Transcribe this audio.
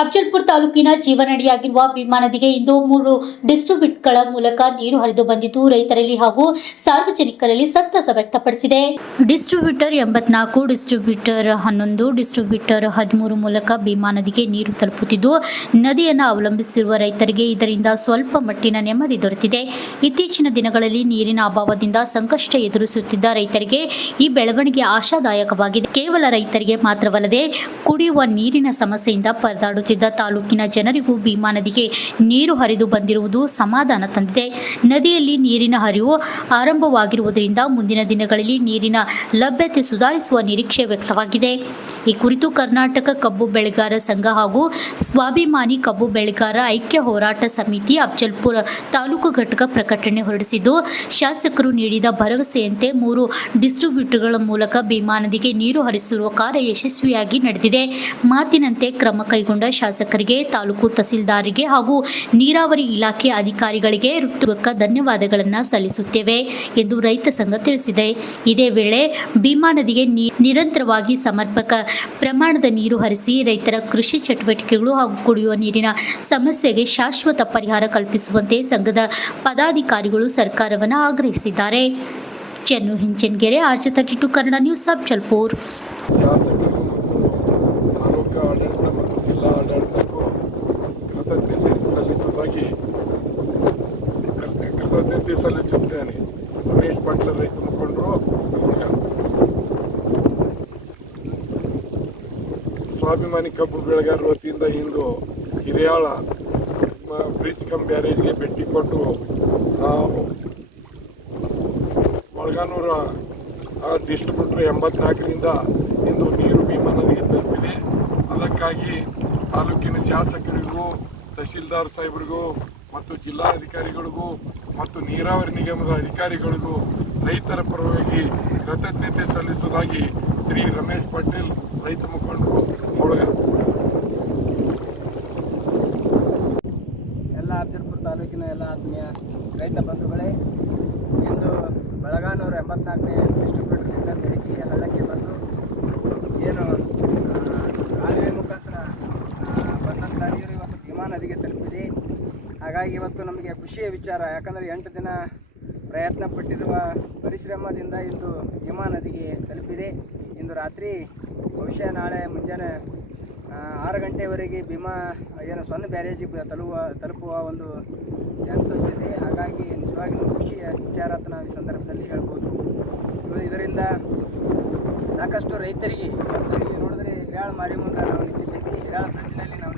ಅಫಜಲ್ಪುರ ತಾಲೂಕಿನ ಜೀವನಾಡಿಯಾಗಿರುವ ಭೀಮಾ ನದಿಗೆ ಇಂದು 3 ಡಿಸ್ಟ್ರಿಬ್ಯೂಟರ್ಗಳ ಮೂಲಕ ನೀರು ಹರಿದು ಬಂದಿದ್ದು ರೈತರಲ್ಲಿ ಹಾಗೂ ಸಾರ್ವಜನಿಕರಲ್ಲಿ ಸಂತಸ ವ್ಯಕ್ತಪಡಿಸಿದೆ. ಡಿಸ್ಟ್ರಿಬ್ಯೂಟರ್ 84, ಡಿಸ್ಟ್ರಿಬ್ಯೂಟರ್ 11, ಡಿಸ್ಟ್ರಿಬ್ಯೂಟರ್ 13 ಮೂಲಕ ಭೀಮಾ ನದಿಗೆ ನೀರು ತಲುಪುತ್ತಿದ್ದು ನದಿಯನ್ನು ಅವಲಂಬಿಸಿರುವ ರೈತರಿಗೆ ಇದರಿಂದ ಸ್ವಲ್ಪ ಮಟ್ಟಿನ ನೆಮ್ಮದಿ ದೊರೆತಿದೆ. ಇತ್ತೀಚಿನ ದಿನಗಳಲ್ಲಿ ನೀರಿನ ಅಭಾವದಿಂದ ಸಂಕಷ್ಟ ಎದುರಿಸುತ್ತಿದ್ದ ರೈತರಿಗೆ ಈ ಬೆಳವಣಿಗೆ ಆಶಾದಾಯಕವಾಗಿದೆ. ಕೇವಲ ರೈತರಿಗೆ ಮಾತ್ರವಲ್ಲದೆ ಕುಡಿಯುವ ನೀರಿನ ಸಮಸ್ಯೆಯಿಂದ ಪರದಾಡುತ್ತಿದ್ದ ತಾಲೂಕಿನ ಜನರಿಗೂ ಭೀಮಾ ನದಿಗೆ ನೀರು ಹರಿದು ಬಂದಿರುವುದು ಸಮಾಧಾನ ತಂದಿದೆ. ನದಿಯಲ್ಲಿ ನೀರಿನ ಹರಿವು ಆರಂಭವಾಗಿರುವುದರಿಂದ ಮುಂದಿನ ದಿನಗಳಲ್ಲಿ ನೀರಿನ ಲಭ್ಯತೆ ಸುಧಾರಿಸುವ ನಿರೀಕ್ಷೆ ವ್ಯಕ್ತವಾಗಿದೆ. ಈ ಕುರಿತು ಕರ್ನಾಟಕ ಕಬ್ಬು ಬೆಳೆಗಾರ ಸಂಘ ಹಾಗೂ ಸ್ವಾಭಿಮಾನಿ ಕಬ್ಬು ಬೆಳೆಗಾರ ಐಕ್ಯ ಹೋರಾಟ ಸಮಿತಿ ಅಫಜಲ್ಪುರ ತಾಲೂಕು ಘಟಕ ಪ್ರಕಟಣೆ ಹೊರಡಿಸಿದ್ದು, ಶಾಸಕರು ನೀಡಿದ ಭರವಸೆಯಂತೆ 3 ಡಿಸ್ಟ್ರಿಬ್ಯೂಟರ್ಗಳ ಮೂಲಕ ಭೀಮಾ ನದಿಗೆ ನೀರು ಹರಿಸುವ ಕಾರ್ಯ ಯಶಸ್ವಿಯಾಗಿ ನಡೆದಿದೆ. ಮಾತಿನಂತೆ ಕ್ರಮ ಕೈಗೊಂಡ ಶಾಸಕರಿಗೆ, ತಾಲೂಕು ತಹಸೀಲ್ದಾರ್ಗೆ ಹಾಗೂ ನೀರಾವರಿ ಇಲಾಖೆ ಅಧಿಕಾರಿಗಳಿಗೆ ಹೃತ್ಪೂರ್ವಕ ಧನ್ಯವಾದಗಳನ್ನು ಸಲ್ಲಿಸುತ್ತೇವೆ ಎಂದು ರೈತ ಸಂಘ ತಿಳಿಸಿದೆ. ಇದೇ ವೇಳೆ ಭೀಮಾ ನದಿಗೆ ನಿರಂತರವಾಗಿ ಸಮರ್ಪಕ ಪ್ರಮಾಣದ ನೀರು ಹರಿಸಿ ರೈತರ ಕೃಷಿ ಚಟುವಟಿಕೆಗಳು ಹಾಗೂ ಕುಡಿಯುವ ನೀರಿನ ಸಮಸ್ಯೆಗೆ ಶಾಶ್ವತ ಪರಿಹಾರ ಕಲ್ಪಿಸುವಂತೆ ಸಂಘದ ಪದಾಧಿಕಾರಿಗಳು ಸರ್ಕಾರವನ್ನು ಆಗ್ರಹಿಸಿದ್ದಾರೆ. Chennu Hinchanagere, RJ32 Kannada news, Afzalpur. ಆಡಳಿತ ಮತ್ತು ಜಿಲ್ಲಾ ಆಡಳಿತಕ್ಕೂ ಕೃತಜ್ಞತೆ ಸಲ್ಲಿಸುತ್ತೇನೆ. ರಮೇಶ್ ಪಾಟೀಲ್ ರೈತ ಮುಖಂಡರು. ಸ್ವಾಭಿಮಾನಿ ಕಬ್ಬು ಬೆಳೆಗಾರರ ವತಿಯಿಂದ ಇಂದು ಹಿರಿಯಾಳ ಬ್ರಿಡ್ಜ್ ಕಮ್ ಬ್ಯಾರೇಜ್ಗೆ ಭೇಟಿ ಕೊಟ್ಟು ಮೊಳಗಾನೂರ ಡಿಸ್ಟ್ರಿಬ್ಯೂಟರ್ 84ರಿಂದ ಇಂದು ನೀರು ಭೀಮಾ ನದಿಗೆ ತಲುಪಿದೆ. ಅದಕ್ಕಾಗಿ ತಾಲೂಕಿನ ಶಾಸಕರಿಗೂ, ತಹಸೀಲ್ದಾರ್ ಸಾಹೇಬರಿಗೂ ಮತ್ತು ಜಿಲ್ಲಾಧಿಕಾರಿಗಳಿಗೂ ಮತ್ತು ನೀರಾವರಿ ನಿಗಮದ ಅಧಿಕಾರಿಗಳಿಗೂ ರೈತರ ಪರವಾಗಿ ಕೃತಜ್ಞತೆ ಸಲ್ಲಿಸುವುದಾಗಿ ಶ್ರೀ ರಮೇಶ್ ಪಾಟೀಲ್ ರೈತ ಮುಖಂಡರು ಮೊಳಗಾನೂರು. ಎಲ್ಲ ಅಫಜಲ್ಪುರ ತಾಲೂಕಿನ ಎಲ್ಲ ಆತ್ಮೀಯ ರೈತ ಬಂಧುಗಳೇ, ಇಂದು ಮೊಳಗಾನೂರ 84ನೇ ಡಿಸ್ಟ್ರಿಬ್ಯೂಟರ್ನಿಂದ ಬೆಳಕಿಯ ಹಳ್ಳಕ್ಕೆ ಬಂದು ಏನು ಕಾಲುವೆ ಮುಖಾಂತರ ಬಂದಂಥ ನೀರು ಇವತ್ತು ಭೀಮಾ ನದಿಗೆ ತಲುಪಿದೆ. ಹಾಗಾಗಿ ಇವತ್ತು ನಮಗೆ ಖುಷಿಯ ವಿಚಾರ. ಯಾಕಂದರೆ 8 ದಿನ ಪ್ರಯತ್ನ ಪಟ್ಟಿರುವ ಪರಿಶ್ರಮದಿಂದ ಇಂದು ಭೀಮಾ ನದಿಗೆ ತಲುಪಿದೆ. ಇಂದು ರಾತ್ರಿ ಬಹುಶಃ ನಾಳೆ ಮುಂಜಾನೆ 6 ಗಂಟೆವರೆಗೆ ಭೀಮಾ ಏನು ಸೊನ್ನ ಬ್ಯಾರೇಜಿಗೆ ತಲುಪುವ ಒಂದು ಚಾನ್ಸಸ್ ಇದೆ. ಹಾಗಾಗಿ ನಿಜವಾಗಿಯೂ ಖುಷಿಯ ವಿಚಾರ ಅಂತ ನಾವು ಈ ಸಂದರ್ಭದಲ್ಲಿ ಹೇಳ್ಬೋದು. ಇದರಿಂದ ಸಾಕಷ್ಟು ರೈತರಿಗೆ ಇಲ್ಲಿ ನೋಡಿದ್ರೆ ಹಿರಾಳ ಮಾರಿ ಮುಂದೆ ನಾವು ನಿಂತಿದ್ದೀವಿ. ಹಿರಾಳ ಬ್ರಿಡ್ಜ್ನಲ್ಲಿ ನಾವು